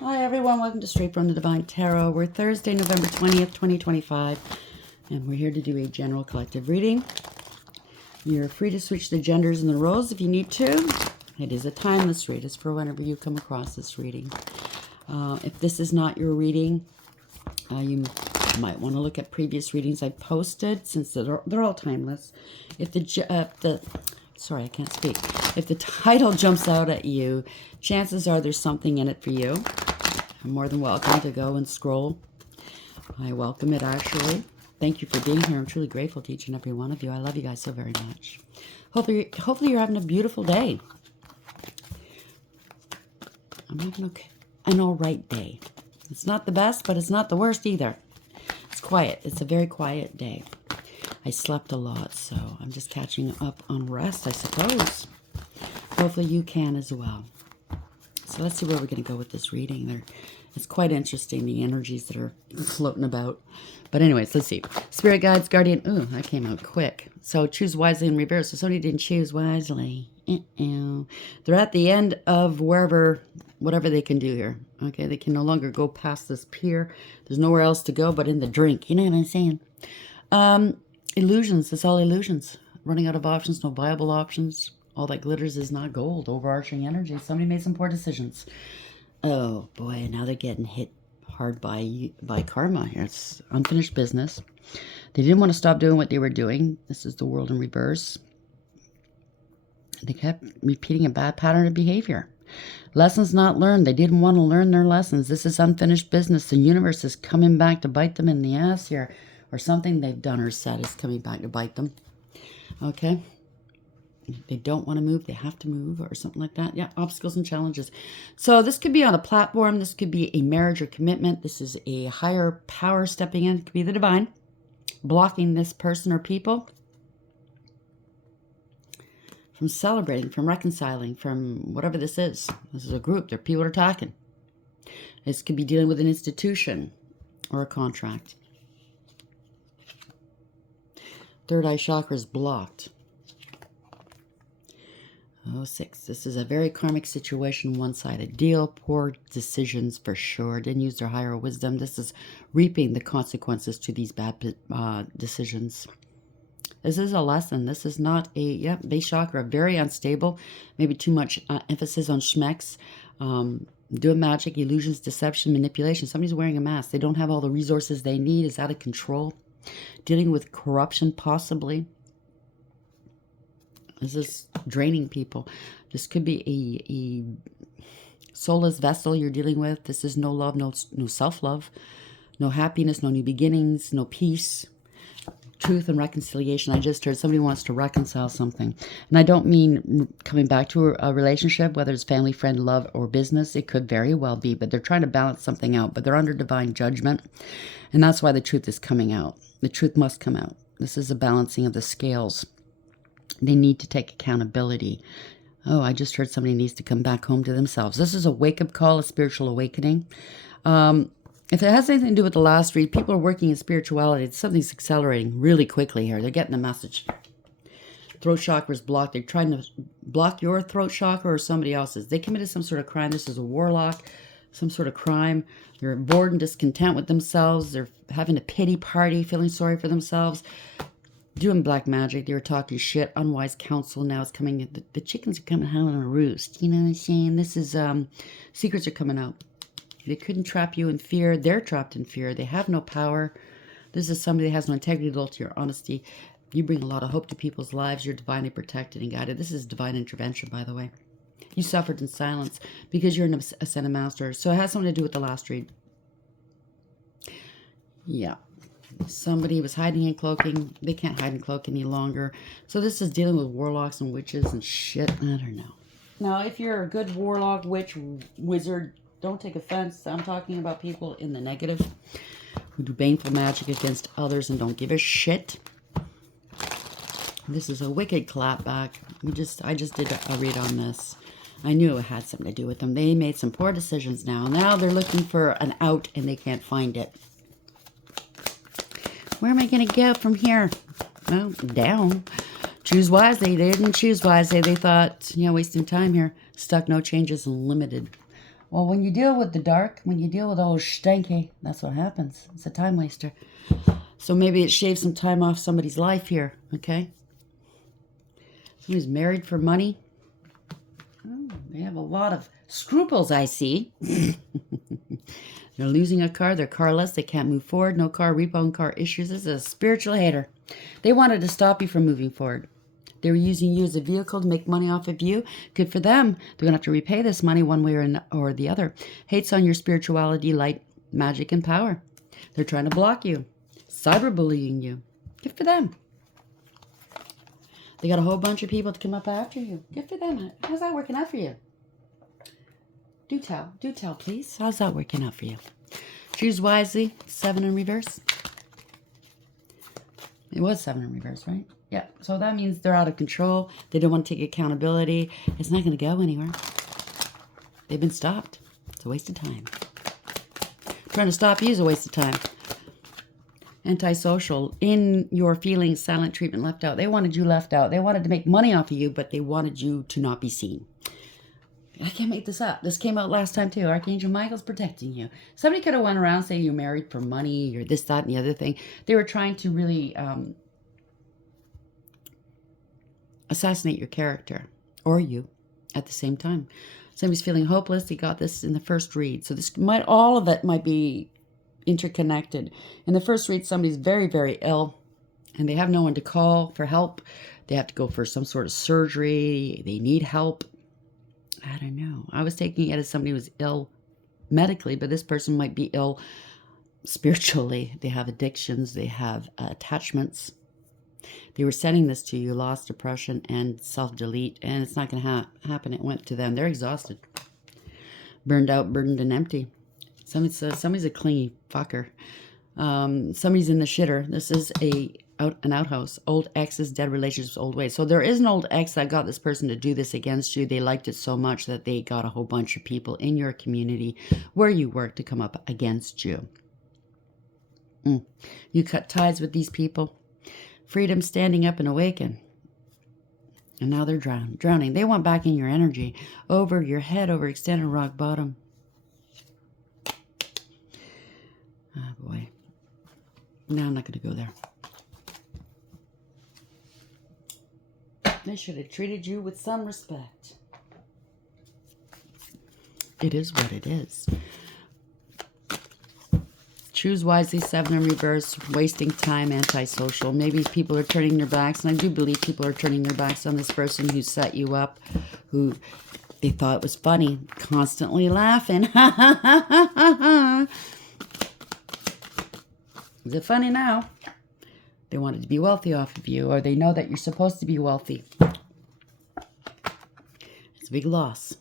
Hi everyone, welcome to Straight from the Divine Tarot. We're Thursday, November 20th, 2025, and we're here to do a general collective reading. You're free to switch the genders and the roles if you need to. It is a timeless read. It's for whenever you come across this reading. If this is not your reading, you might want to look at previous readings I posted since they're all timeless. If sorry, I can't speak. If the title jumps out at you, chances are there's something in it for you. I'm more than welcome to go and scroll. I welcome it, actually. Thank you for being here. I'm truly grateful to each and every one of you. I love you guys so very much. Hopefully you're having a beautiful day. I'm having an all right day. It's not the best, but it's not the worst either. It's quiet. It's a very quiet day. I slept a lot, so I'm just catching up on rest, I suppose. Hopefully you can as well. So let's see where we're going to go with this reading. It's quite interesting, the energies that are floating about. But anyways, let's see. Spirit guides, guardian. Ooh, that came out quick. So choose wisely in reverse. So somebody didn't choose wisely. They're at the end of whatever they can do here. Okay, they can no longer go past this pier. There's nowhere else to go but in the drink. You know what I'm saying? Illusions. It's all illusions. Running out of options, no viable options. All that glitters is not gold. Overarching energy. Somebody made some poor decisions. Oh boy, now they're getting hit hard by karma here. It's unfinished business. They didn't want to stop doing what they were doing. This is the world in reverse. They kept repeating a bad pattern of behavior. Lessons not learned. They didn't want to learn their lessons. This is unfinished business. The universe is coming back to bite them in the ass here. Or something they've done or said is coming back to bite them. Okay? They don't want to move, they have to move, or something like that. Yeah, obstacles and challenges. So this could be on a platform. This could be a marriage or commitment. This is a higher power stepping in. It could be the divine, blocking this person or people from celebrating, from reconciling, from whatever this is. This is a group. There are people that are talking. This could be dealing with an institution or a contract. Third eye chakra is blocked. Oh, 6. This is a very karmic situation, one-sided deal, poor decisions for sure. Didn't use their higher wisdom. This is reaping the consequences to these bad decisions. This is a lesson. This is not a, base chakra, very unstable. Maybe too much emphasis on schmecks. Doing magic, illusions, deception, manipulation. Somebody's wearing a mask. They don't have all the resources they need. It's out of control. Dealing with corruption, possibly. This is draining people. This could be a soulless vessel you're dealing with. This is no love, no self-love, no happiness, no new beginnings, no peace, truth and reconciliation. I just heard somebody wants to reconcile something. And I don't mean coming back to a relationship, whether it's family, friend, love, or business. It could very well be, but they're trying to balance something out, but they're under divine judgment. And that's why the truth is coming out. The truth must come out. This is a balancing of the scales. They need to take accountability. Oh, I just heard somebody needs to come back home to themselves. This is a wake-up call, a spiritual awakening. If it has anything to do with the last read, people are working in spirituality. Something's accelerating really quickly here. They're getting the message. Throat chakra is blocked. They're trying to block your throat chakra or somebody else's. They committed some sort of crime. This is a warlock, some sort of crime. They're bored and discontent with themselves. They're having a pity party, feeling sorry for themselves. Doing black magic. They were talking shit, unwise counsel. Now it's coming. The chickens are coming out on a roost. You know what I'm saying? This is, secrets are coming out. They couldn't trap you in fear. They're trapped in fear. They have no power. This is somebody that has no integrity, loyalty, or honesty. You bring a lot of hope to people's lives. You're divinely protected and guided. This is divine intervention, by the way. You suffered in silence because you're an ascended master. So it has something to do with the last read. Yeah. Somebody was hiding and cloaking. They can't hide and cloak any longer. So this is dealing with warlocks and witches and shit. I don't know. Now, if you're a good warlock, witch, wizard, don't take offense. I'm talking about people in the negative who do baneful magic against others and don't give a shit. This is a wicked clapback. I just did a read on this. I knew it had something to do with them. They made some poor decisions now. Now they're looking for an out and they can't find it. Where am I going to go from here? Well, down. Choose wisely. They didn't choose wisely. They thought, wasting time here. Stuck, no changes, and limited. Well, when you deal with the dark, when you deal with those stinky, that's what happens. It's a time waster. So maybe it shaves some time off somebody's life here, okay? Somebody's married for money. Oh, they have a lot of scruples, I see. They're losing a car. They're carless. They can't move forward. No car, repo, car issues. This is a spiritual hater. They wanted to stop you from moving forward. They were using you as a vehicle to make money off of you. Good for them. They're going to have to repay this money one way or the other. Hates on your spirituality, light, magic, and power. They're trying to block you. Cyberbullying you. Good for them. They got a whole bunch of people to come up after you. Good for them. How's that working out for you? Do tell, please. How's that working out for you? Choose wisely. 7 in reverse. It was 7 in reverse, right? Yeah. So that means they're out of control. They don't want to take accountability. It's not going to go anywhere. They've been stopped. It's a waste of time. Trying to stop you is a waste of time. Antisocial. In your feelings, silent treatment, left out. They wanted you left out. They wanted to make money off of you, but they wanted you to not be seen. I can't make this up. This came out last time too. Archangel Michael's protecting you. Somebody could have went around saying you're married for money or this, that, and the other thing. They were trying to really assassinate your character or you at the same time. Somebody's feeling hopeless. They got this in the first read. So all of it might be interconnected. In the first read, somebody's very, very ill and they have no one to call for help. They have to go for some sort of surgery. They need help. I don't know. I was taking it as somebody was ill medically, but this person might be ill spiritually. They have addictions. They have attachments. They were sending this to you, loss, depression, and self-delete, and it's not going to happen. It went to them. They're exhausted. Burned out, burdened, and empty. Somebody's a clingy fucker. Somebody's in the shitter. This is an outhouse. Old exes, dead relationships, old ways. So there is an old ex that got this person to do this against you. They liked it so much that they got a whole bunch of people in your community where you work to come up against you. You cut ties with these people. Freedom, standing up and awaken. And now they're drowning. They want back in your energy. Over your head, over extended rock bottom. Oh boy. No, I'm not going to go there. They should have treated you with some respect. It is what it is. Choose wisely, 7 in reverse, wasting time, antisocial. Maybe people are turning their backs, and I do believe people are turning their backs on this person who set you up, who they thought it was funny, constantly laughing. Is it funny now? They wanted to be wealthy off of you, or they know that you're supposed to be wealthy. It's a big loss.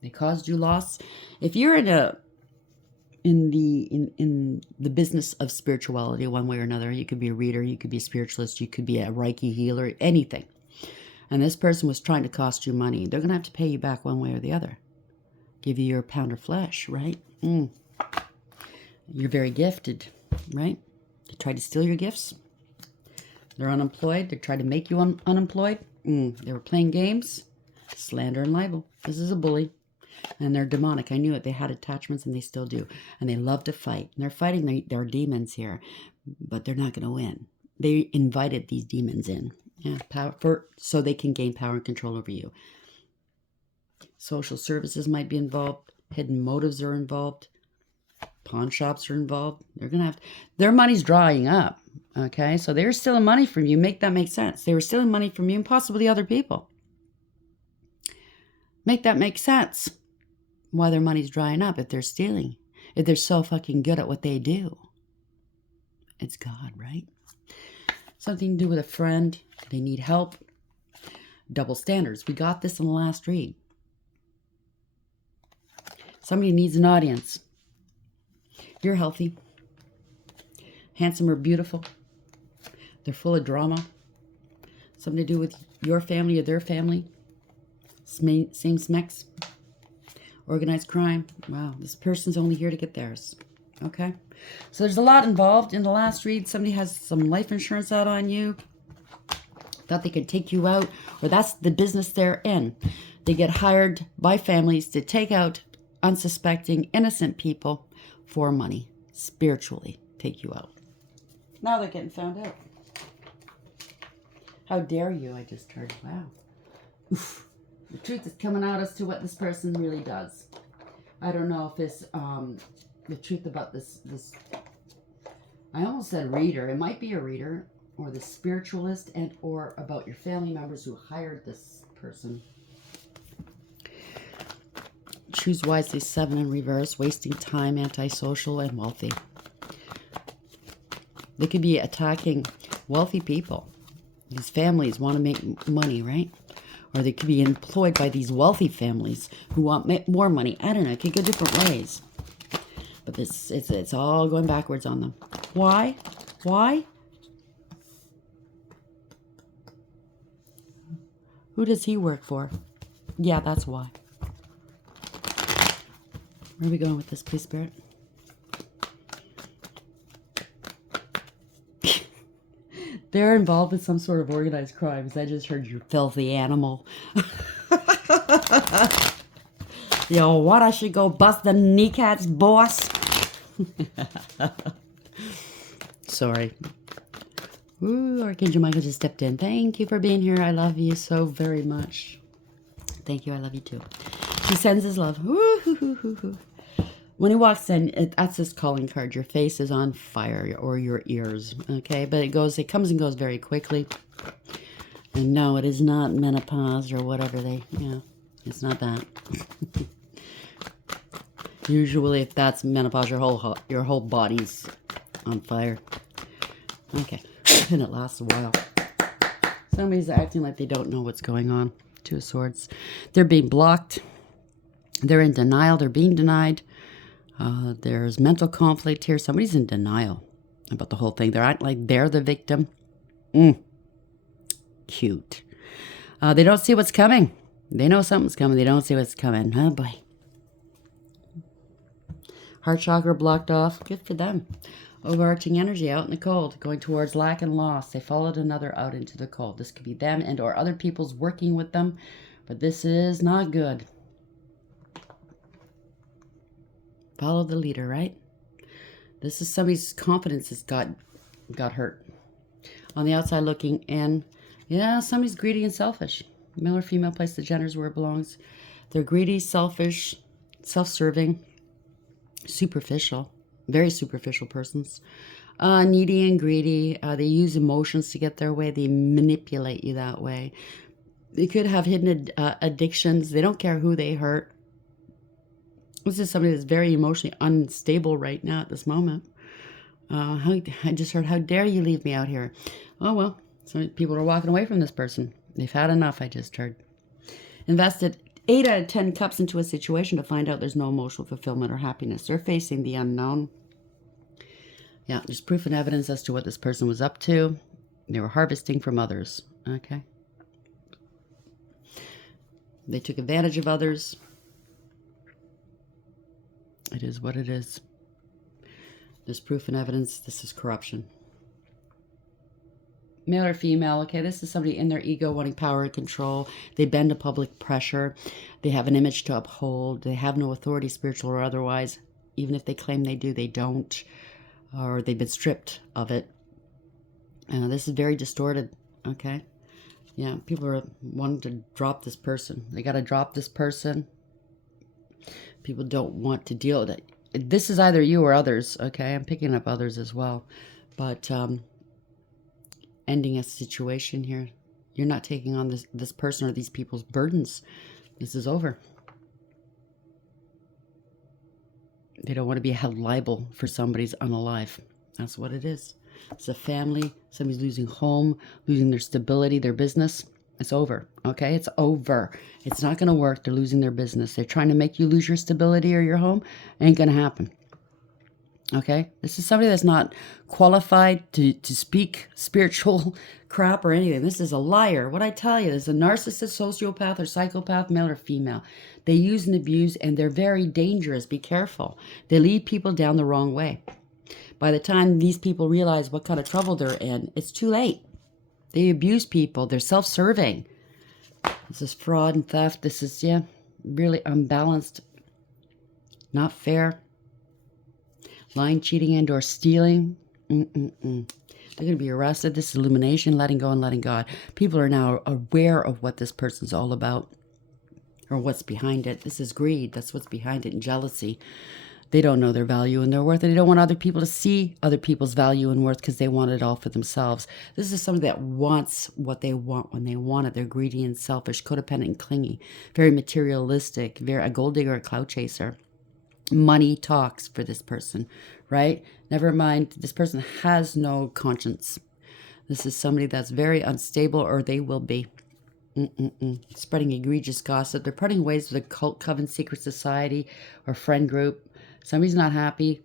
They caused you loss. If you're in the business of spirituality one way or another, you could be a reader, you could be a spiritualist, you could be a Reiki healer, anything. And this person was trying to cost you money. They're going to have to pay you back one way or the other. Give you your pound of flesh, right? You're very gifted, right? They tried to steal your gifts. They're unemployed. They tried to make you unemployed. They were playing games. Slander and libel. This is a bully. And they're demonic. I knew it. They had attachments and they still do. And they love to fight. And they're fighting their demons here. But they're not going to win. They invited these demons in. Yeah, so they can gain power and control over you. Social services might be involved. Hidden motives are involved. Pawn shops are involved. They're going to have their money's drying up. Okay, so they're stealing money from you. Make that make sense. They were stealing money from you and possibly other people. Make that make sense. Why their money's drying up if they're stealing. If they're so fucking good at what they do. It's God, right? Something to do with a friend. They need help. Double standards. We got this in the last read. Somebody needs an audience. You're healthy. Handsome or beautiful. They're full of drama. Something to do with your family or their family. Same smecks. Organized crime. Wow, this person's only here to get theirs. Okay? So there's a lot involved in the last read. Somebody has some life insurance out on you. Thought they could take you out. Or that's the business they're in. They get hired by families to take out unsuspecting, innocent people for money. Spiritually take you out. Now they're getting found out. How dare you, I just heard. Wow. Oof. The truth is coming out as to what this person really does. I don't know if this, the truth about this, I almost said reader. It might be a reader or the spiritualist and or about your family members who hired this person. Choose wisely, 7 in reverse, wasting time, antisocial, and wealthy. They could be attacking wealthy people. These families want to make money, right? Or they could be employed by these wealthy families who want more money. I don't know. It could go different ways. But it's all going backwards on them. Why? Why? Who does he work for? Yeah, that's why. Where are we going with this, please, Spirit? They're involved with some sort of organized crimes. I just heard you filthy animal. Yo, what? I should go bust the kneecaps, boss? Sorry. Ooh, Archangel Michael just stepped in. Thank you for being here. I love you so very much. Thank you. I love you too. He sends his love. Woo-hoo-hoo-hoo-hoo. When he walks in, that's his calling card. Your face is on fire, or your ears, okay? But it comes and goes very quickly. And no, it is not menopause or whatever it's not that. Usually, if that's menopause, your whole body's on fire. Okay, and it lasts a while. Somebody's acting like they don't know what's going on. 2 of Swords. They're being blocked. They're in denial. They're being denied. There's mental conflict here. Somebody's in denial about the whole thing. They're acting like they're the victim. Cute. They don't see what's coming. They know something's coming. They don't see what's coming. Oh, boy. Heart chakra blocked off. Good for them. Overarching energy out in the cold, going towards lack and loss. They followed another out into the cold. This could be them and or other people's working with them, but this is not good. Follow the leader, right? This is somebody's confidence has got hurt. On the outside looking in, yeah, somebody's greedy and selfish. Male or female, place the genders where it belongs. They're greedy, selfish, self-serving, superficial, very superficial persons. Needy and greedy. They use emotions to get their way. They manipulate you that way. They could have hidden addictions. They don't care who they hurt. This is somebody that's very emotionally unstable right now at this moment. I just heard, how dare you leave me out here? Oh, well, some people are walking away from this person. They've had enough, I just heard. Invested 8 out of 10 cups into a situation to find out there's no emotional fulfillment or happiness. They're facing the unknown. Yeah, there's proof and evidence as to what this person was up to. They were harvesting from others, okay? They took advantage of others. It is what it is. There's proof and evidence. This is corruption. Male or female, okay, this is somebody in their ego wanting power and control. They bend to public pressure. They have an image to uphold. They have no authority, spiritual or otherwise. Even if they claim they do, they don't. Or they've been stripped of it. This is very distorted, okay? Yeah, people are wanting to drop this person. They got to drop this person. People don't want to deal with it. This is either you or others, okay? I'm picking up others as well. But ending a situation here. You're not taking on this person or these people's burdens. This is over. They don't want to be held liable for somebody's unalive. That's what it is. It's a family. Somebody's losing home, losing their stability, their business. It's over, okay? It's over. It's not going to work. They're losing their business. They're trying to make you lose your stability or your home. Ain't going to happen, okay? This is somebody that's not qualified to speak spiritual crap or anything. This is a liar. What I tell you, there's a narcissist, sociopath, or psychopath, male or female. They use and abuse, and they're very dangerous. Be careful. They lead people down the wrong way. By the time these people realize what kind of trouble they're in, it's too late. They abuse people. They're self-serving. This is fraud and theft. This is, yeah, really unbalanced, not fair. Lying, cheating, and or stealing. They're going to be arrested. This is illumination, letting go and letting God. People are now aware of what this person's all about or what's behind it. This is greed. That's what's behind it, and jealousy. They don't know their value and their worth, and they don't want other people to see other people's value and worth because they want it all for themselves. This is somebody that wants what they want when they want it. They're greedy and selfish, codependent and clingy, very materialistic, very a gold digger, a cloud chaser. Money talks for this person, right? Never mind, this person has no conscience. This is somebody that's very unstable, or they will be. Spreading egregious gossip. They're parting ways with a cult, coven, secret society, or friend group. Somebody's not happy.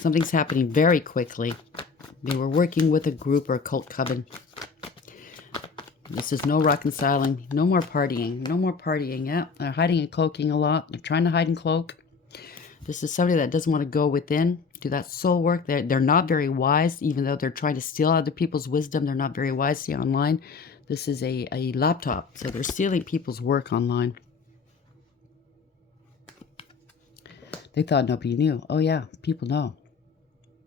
Something's happening very quickly. They were working with a group or a cult coven. This is no reconciling. No more partying. No more partying. Yeah, they're hiding and cloaking a lot. They're trying to hide and cloak. This is somebody that doesn't want to go within, do that soul work. They're not very wise, even though they're trying to steal other people's wisdom. They're not very wise. See online. This is a laptop. So they're stealing people's work online. They thought nobody knew. Oh, yeah, people know.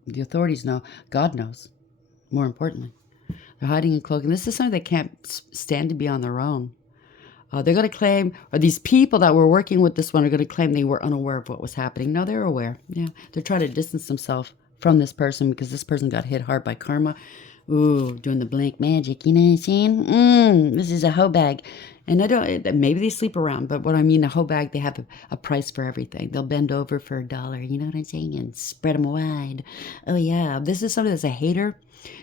The authorities know. God knows, more importantly. They're hiding and cloaking. This is something that can't stand to be on their own. They're going to claim, or these people that were working with this one are going to claim they were unaware of what was happening. No, they're aware. Yeah, they're trying to distance themselves from this person because this person got hit hard by karma. Ooh, doing the blank magic, you know what I'm saying? This is a hoe bag. And I don't, maybe they sleep around, but what I mean, a hoe bag, they have a price for everything. They'll bend over for $1, you know what I'm saying? And spread them wide. Oh, yeah. This is somebody that's a hater.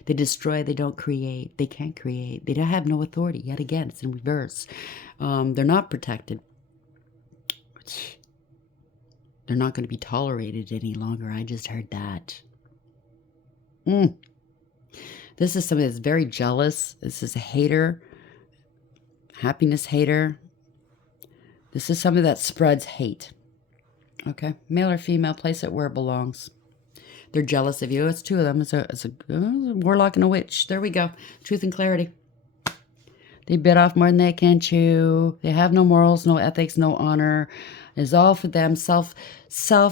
They destroy, they don't create. They can't create. They don't have no authority. Yet again, it's in reverse. They're not protected. They're not going to be tolerated any longer. I just heard that. This is somebody that's very jealous. This is a hater. Happiness hater. This is somebody that spreads hate. Okay. Male or female, place it where it belongs. They're jealous of you. It's two of them. It's a warlock and a witch. There we go. Truth and clarity. They bit off more than they can chew. They have no morals, no ethics, no honor. It's all for them. Self-centered.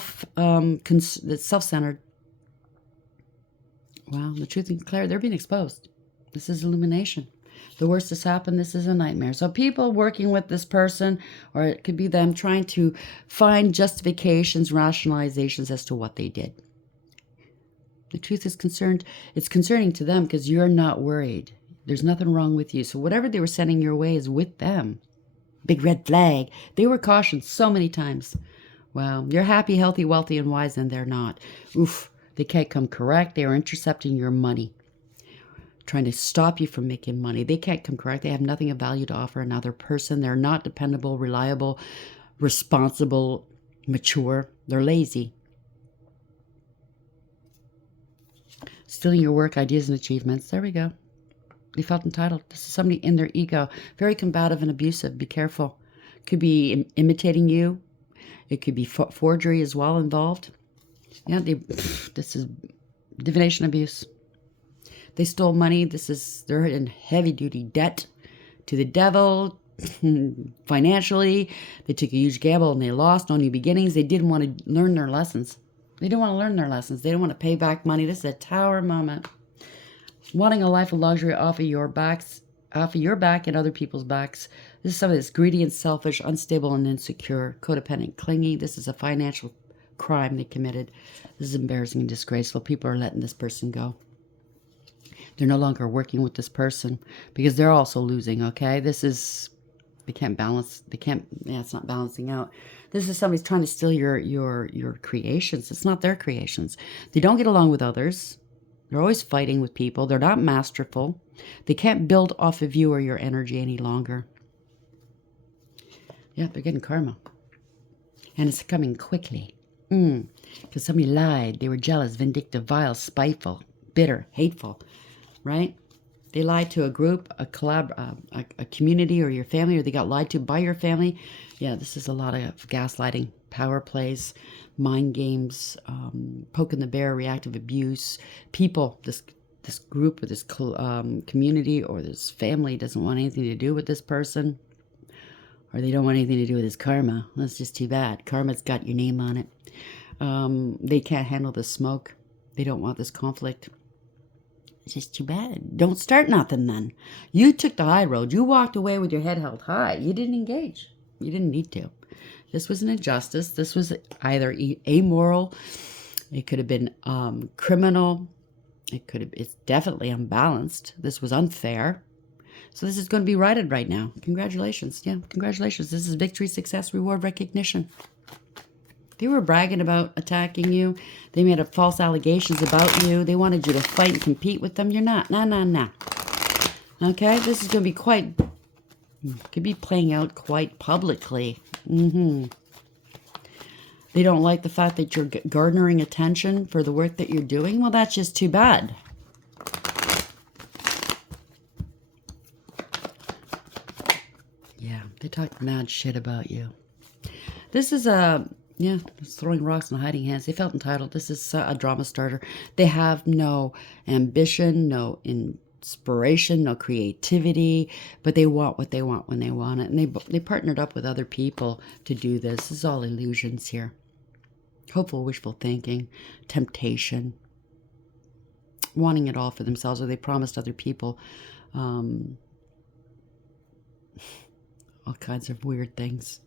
Wow, the truth and clarity, they're being exposed. This is illumination. The worst has happened. This is a nightmare. So people working with this person, or it could be them trying to find justifications, rationalizations as to what they did. The truth is concerned. It's concerning to them because you're not worried. There's nothing wrong with you. So whatever they were sending your way is with them. Big red flag. They were cautioned so many times. Wow. You're happy, healthy, wealthy, and wise, and they're not. Oof. They can't come correct. They are intercepting your money. Trying to stop you from making money. They can't come correct. They have nothing of value to offer another person. They're not dependable, reliable, responsible, mature. They're lazy. Stealing your work, ideas, and achievements. There we go. They felt entitled. This is somebody in their ego. Very combative and abusive. Be careful. Could be imitating you. It could be forgery as well involved. Yeah, this is divination abuse. They stole money. They're in heavy-duty debt to the devil financially. They took a huge gamble and they lost. No new beginnings. They didn't want to learn their lessons. They didn't want to learn their lessons. They don't want to pay back money. This is a tower moment. Wanting a life of luxury off of your back and other people's backs. This is somebody that's greedy and selfish, unstable and insecure, codependent, clingy. This is a financial crime they committed. This is embarrassing and disgraceful. People are letting this person go. They're no longer working with this person because they're also losing, okay? They can't balance. It's not balancing out. This is somebody's trying to steal your creations. It's not their creations. They don't get along with others. They're always fighting with people. They're not masterful. They can't build off of you or your energy any longer. Yeah, they're getting karma. And it's coming quickly. Because somebody lied. They were jealous, vindictive, vile, spiteful, bitter, hateful. Right? They lied to a group, a community, or your family, or they got lied to by your family. Yeah, this is a lot of gaslighting, power plays, mind games, poking the bear, reactive abuse. People, this group or this community or this family doesn't want anything to do with this person, or they don't want anything to do with his karma. That's just too bad. Karma's got your name on it. They can't handle the smoke. They don't want this conflict. It's just too bad. Don't start nothing then. You took the high road. You walked away with your head held high. You didn't engage. You didn't need to. This was an injustice. This was either amoral. It could have been criminal. It's definitely unbalanced. This was unfair. So this is going to be righted right now. Congratulations. Yeah, congratulations. This is victory, success, reward, recognition. They were bragging about attacking you. They made up false allegations about you. They wanted you to fight and compete with them. You're not. Nah. Okay? This is going to be could be playing out quite publicly. They don't like the fact that you're garnering attention for the work that you're doing. Well, that's just too bad. Yeah, they talk mad shit about you. This is it's throwing rocks and hiding hands. They felt entitled. This is a drama starter. They have no ambition, no inspiration, no creativity, but they want what they want when they want it. And they partnered up with other people to do this. This is all illusions here. Hopeful, wishful thinking, temptation, wanting it all for themselves, or they promised other people all kinds of weird things.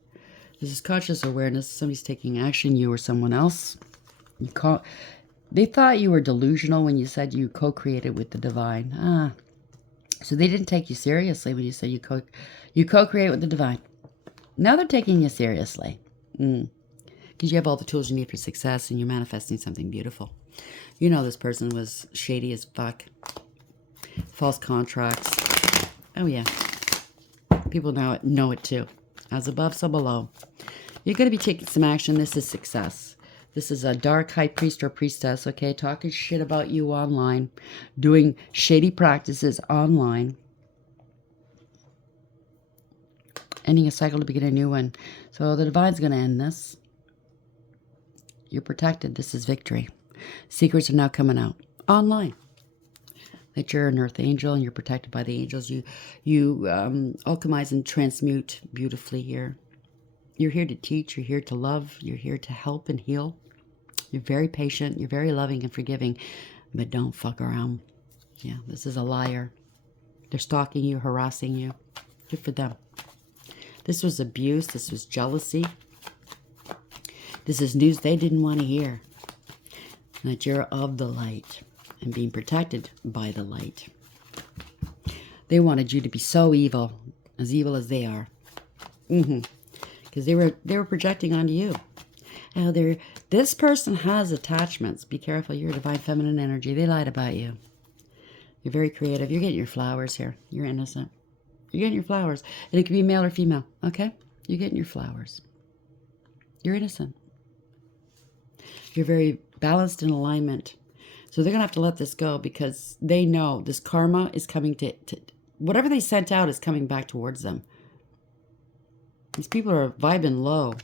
This is conscious awareness. Somebody's taking action, you or someone else. They thought you were delusional when you said you co-created with the divine. So they didn't take you seriously when you said you co-create with the divine. Now they're taking you seriously. Because you have all the tools you need for success and you're manifesting something beautiful. You know this person was shady as fuck. False contracts. Oh yeah. People now know it too. As above, so below. You're going to be taking some action. This is success. This is a dark high priest or priestess, okay? Talking shit about you online. Doing shady practices online. Ending a cycle to begin a new one. So the divine's going to end this. You're protected. This is victory. Secrets are now coming out. Online. That you're an earth angel and you're protected by the angels. You alchemize and transmute beautifully here. You're here to teach. You're here to love. You're here to help and heal. You're very patient. You're very loving and forgiving. But don't fuck around. Yeah, this is a liar. They're stalking you, harassing you. Good for them. This was abuse. This was jealousy. This is news they didn't want to hear. That you're of the light. And being protected by the light. They wanted you to be so evil as they are. Because they were projecting onto you. Now this person has attachments. Be careful, you're a divine feminine energy. They lied about you. You're very creative. You're getting your flowers here. You're innocent. You're getting your flowers. And it could be male or female, okay? You're getting your flowers. You're innocent. You're very balanced in alignment. So they're going to have to let this go because they know this karma is coming to whatever they sent out is coming back towards them. These people are vibing low,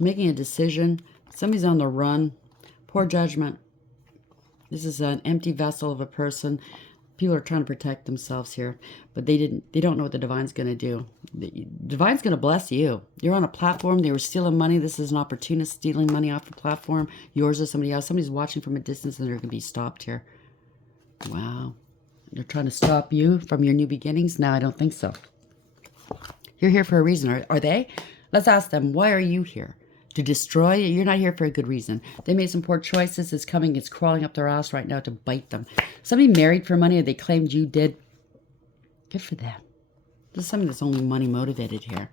making a decision. Somebody's on the run. Poor judgment. This is an empty vessel of a person. People are trying to protect themselves here, but they don't know what the divine's going to do. The divine's going to bless you. You're on a platform. They were stealing money. This is an opportunist stealing money off the platform. Yours or somebody else. Somebody's watching from a distance and they're going to be stopped here. Wow. They're trying to stop you from your new beginnings? No, I don't think so. You're here for a reason. Are they? Let's ask them, why are you here? To destroy? You're not here for a good reason. They made some poor choices. It's crawling up their ass right now to bite them. Somebody married for money or they claimed you did. Good for them. This is something that's only money motivated here.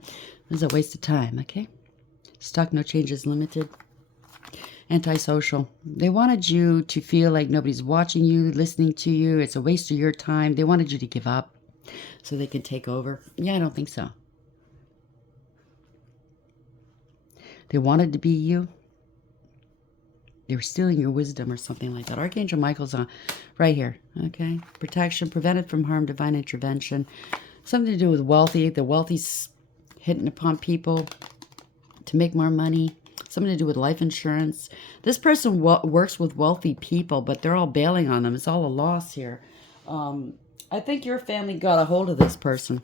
This is a waste of time, okay? Stuck, no changes, limited. Antisocial. They wanted you to feel like nobody's watching you, listening to you. It's a waste of your time. They wanted you to give up so they can take over. Yeah, I don't think so. They wanted to be you. They were stealing your wisdom or something like that. Archangel Michael's on right here. Okay. Protection, prevented from harm, divine intervention. Something to do with wealthy. The wealthy's hitting upon people to make more money. Something to do with life insurance. This person works with wealthy people, but they're all bailing on them. It's all a loss here. I think your family got a hold of this person.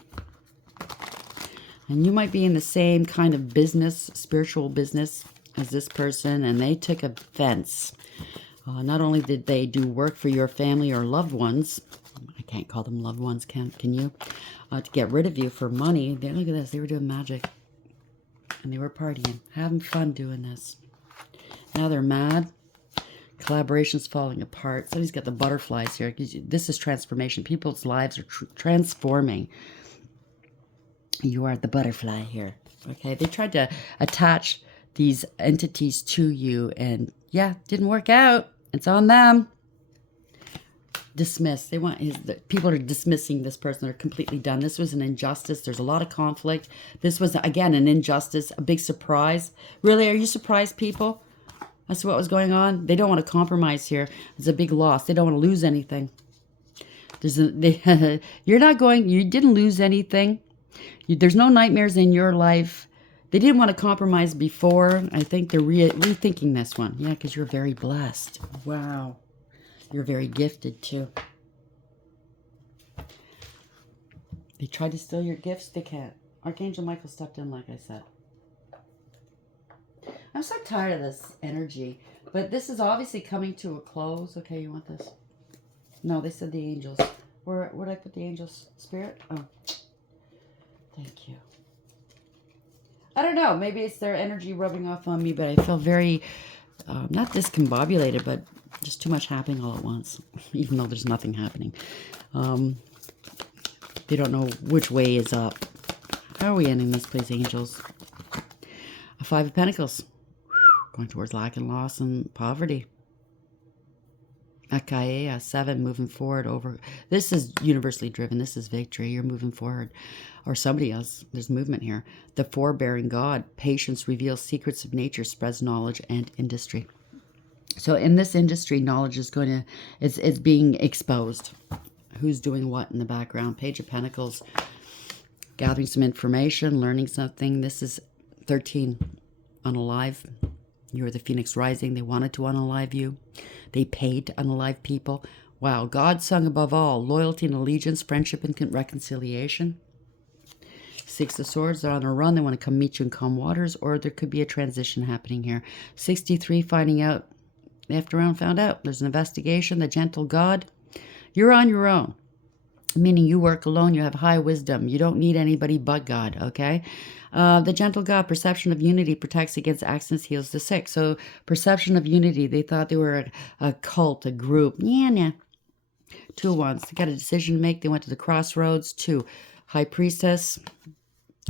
And you might be in the same kind of business, spiritual business, as this person, and they took offense. Not only did they do work for your family or loved ones, I can't call them loved ones, can you? To get rid of you for money. Look at this, they were doing magic. And they were partying, having fun doing this. Now they're mad. Collaboration's falling apart. Somebody's got the butterflies here. This is transformation. People's lives are transforming. You are the butterfly here. Okay, they tried to attach these entities to you, and yeah, didn't work out. It's on them. Dismiss. They want people are dismissing this person. They're completely done. This was an injustice. There's a lot of conflict. This was, again, an injustice, a big surprise. Really, are you surprised, people? That's what was going on. They don't want to compromise here. It's a big loss. They don't want to lose anything. You're not going. You didn't lose anything. There's no nightmares in your life. They didn't want to compromise before. I think they're rethinking this one. Yeah, because you're very blessed. Wow. You're very gifted, too. They tried to steal your gifts. They can't. Archangel Michael stepped in, like I said. I'm so tired of this energy. But this is obviously coming to a close. Okay, you want this? No, they said the angels. Where'd I put the angels? Spirit? Oh. Thank you. I don't know. Maybe it's their energy rubbing off on me, but I feel very, not discombobulated, but just too much happening all at once, even though there's nothing happening. They don't know which way is up. How are we ending this, please, angels? A Five of Pentacles. Going towards lack and loss and poverty. Akaea, 7, moving forward over. This is universally driven. This is victory. You're moving forward. Or somebody else. There's movement here. The forbearing God. Patience reveals secrets of nature, spreads knowledge and industry. So in this industry, knowledge is going to, it's being exposed. Who's doing what in the background? Page of Pentacles. Gathering some information, learning something. This is 13. Unalive. You're the Phoenix Rising. They wanted to unalive you. They paid to unalive people. Wow. God sung above all. Loyalty and allegiance, friendship and reconciliation. Six of Swords. They're on a run. They want to come meet you in calm waters. Or there could be a transition happening here. 63, finding out. They have to found out. There's an investigation. The gentle God. You're on your own. Meaning you work alone. You have high wisdom. You don't need anybody but God. Okay. The gentle God, perception of unity, protects against accidents, heals the sick. So perception of unity, they thought they were a cult, a group. Yeah. 2 of Wands, they got a decision to make. They went to the crossroads. 2, High Priestess.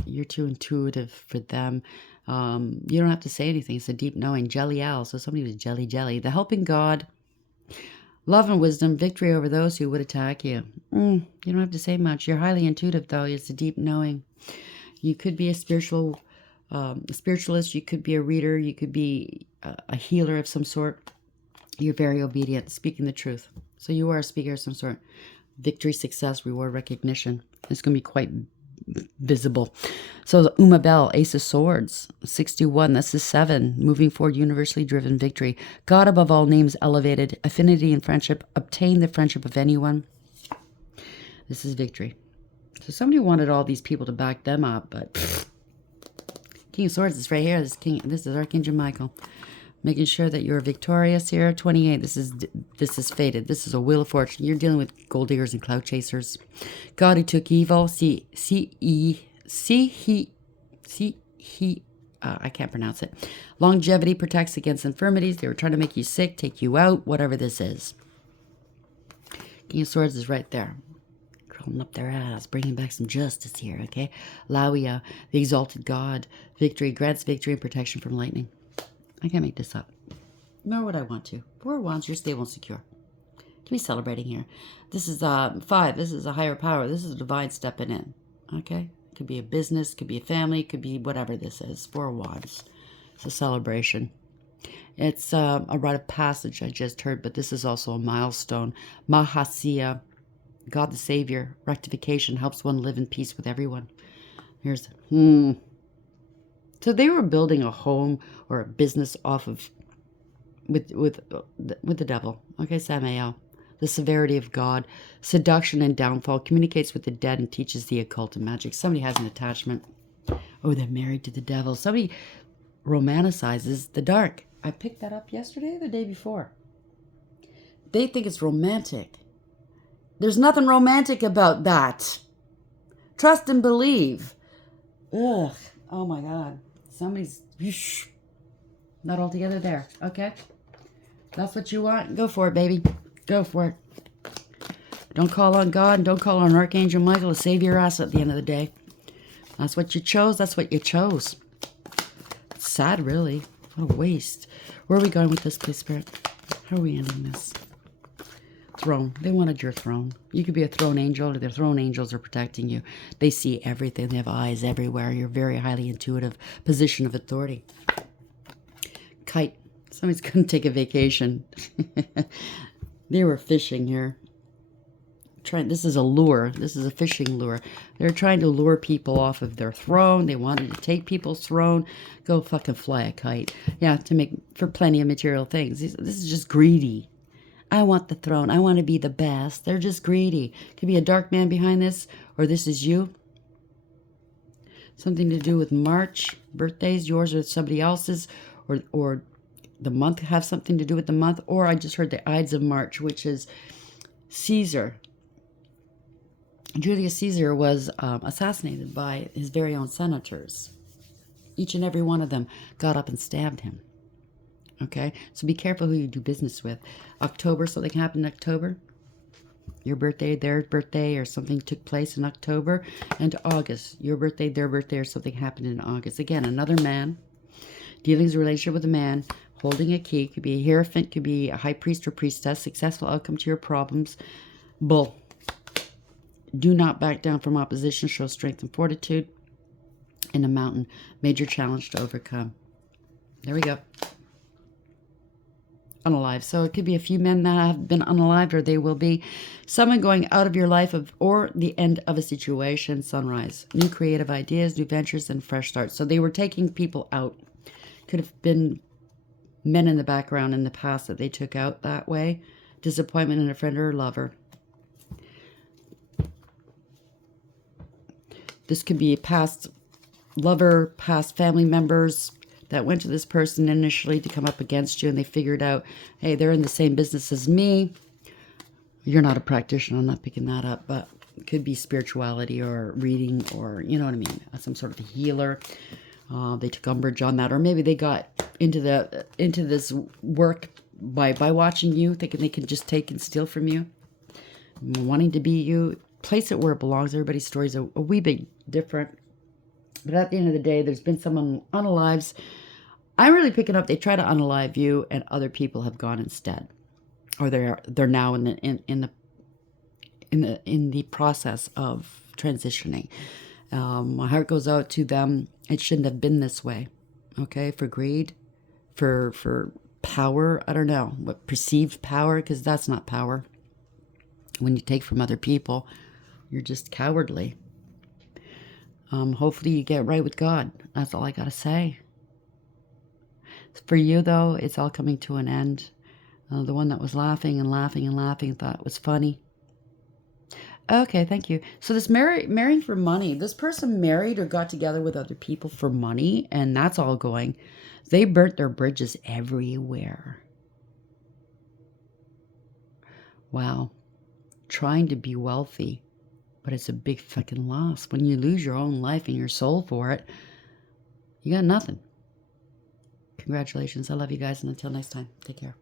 You're too intuitive for them. You don't have to say anything. It's a deep knowing. Jelly Owl, so somebody was jelly. The helping God. Love and wisdom, victory over those who would attack you. You don't have to say much. You're highly intuitive, though. It's a deep knowing. You could be a spiritualist. You could be a reader. You could be a healer of some sort. You're very obedient, speaking the truth. So you are a speaker of some sort. Victory, success, reward, recognition. It's going to be quite visible. So the Uma Bell, Ace of Swords, 61. This is 7. Moving forward, universally driven victory. God above all names elevated. Affinity and friendship. Obtain the friendship of anyone. This is victory. So somebody wanted all these people to back them up, but King of Swords is right here. This is Archangel Michael, making sure that you're victorious here. 28. This is fated. This is a wheel of fortune. You're dealing with gold diggers and cloud chasers. God who took evil. I can't pronounce it. Longevity protects against infirmities. They were trying to make you sick, take you out, whatever this is. King of Swords is right there. Crawling up their ass, bringing back some justice here, okay? Lawia, the exalted God. Victory, grants victory and protection from lightning. I can't make this up. Nor would I want to. 4 of Wands, you're stable and secure. Can be celebrating here. This is 5. This is a higher power. This is a divine stepping in, okay? Could be a business, could be a family, could be whatever this is. 4 of Wands. It's a celebration. It's a rite of passage I just heard, but this is also a milestone. Mahasya. God the Savior, rectification, helps one live in peace with everyone. Here's, So they were building a home or a business off of with the devil. Okay, Samael. The severity of God, seduction and downfall, communicates with the dead and teaches the occult and magic. Somebody has an attachment. Oh, they're married to the devil. Somebody romanticizes the dark. I picked that up yesterday or the day before. They think it's romantic. There's nothing romantic about that. Trust and believe. Ugh. Oh my God. Somebody's not all together there. Okay. That's what you want. Go for it, baby. Go for it. Don't call on God and don't call on Archangel Michael to save your ass at the end of the day. That's what you chose. That's what you chose. It's sad, really. What a waste. Where are we going with this, please, Spirit? How are we ending this? Throne. They wanted your throne. You could be a throne angel, or their throne angels are protecting you. They see everything. They have eyes everywhere. You're very highly intuitive. Position of authority. Kite. Somebody's going to take a vacation. They were fishing here. This is a lure. This is a fishing lure. They're trying to lure people off of their throne. They wanted to take people's throne. Go fucking fly a kite. Yeah, to make for plenty of material things. This is just greedy. I want the throne. I want to be the best. They're just greedy. Could be a dark man behind this, or this is you. Something to do with March, birthdays, yours or somebody else's, or the month have something to do with the month. Or I just heard the Ides of March, which is Caesar. Julius Caesar was assassinated by his very own senators. Each and every one of them got up and stabbed him. Okay? So be careful who you do business with. October, something happened in October. Your birthday, their birthday, or something took place in October. And August, your birthday, their birthday, or something happened in August. Again, another man. Dealings, relationship with a man. Holding a key. Could be a hierophant, could be a high priest or priestess. Successful outcome to your problems. Bull. Do not back down from opposition. Show strength and fortitude. In a mountain. Major challenge to overcome. There we go. Unalive. So it could be a few men that have been unalived, or they will be. Someone going out of your life, or the end of a situation. Sunrise. New creative ideas, new ventures, and fresh starts. So they were taking people out. Could have been men in the background in the past that they took out that way. Disappointment in a friend or a lover. This could be a past lover, past family members that went to this person initially to come up against you, and they figured out, hey, they're in the same business as me. You're not a practitioner. I'm not picking that up, but it could be spirituality or reading, or, you know what I mean, some sort of a healer. They took umbrage on that, or maybe they got into this work by watching you, thinking they can just take and steal from you, wanting to be you. Place it where it belongs. Everybody's story is a wee bit different, but at the end of the day, there's been someone unalives. I'm really picking up. They try to unalive you, and other people have gone instead, or they're now in the process of transitioning. My heart goes out to them. It shouldn't have been this way. Okay, for greed, for power. I don't know what perceived power, because that's not power. When you take from other people, you're just cowardly. Hopefully you get right with God. That's all I got to say. For you, though, it's all coming to an end. The one that was laughing and laughing and laughing thought it was funny. Okay, thank you. So this marrying for money, this person married or got together with other people for money, and that's all going. They burnt their bridges everywhere. Wow. Trying to be wealthy, but it's a big fucking loss. When you lose your own life and your soul for it, you got nothing. Congratulations. I love you guys, and until next time, take care.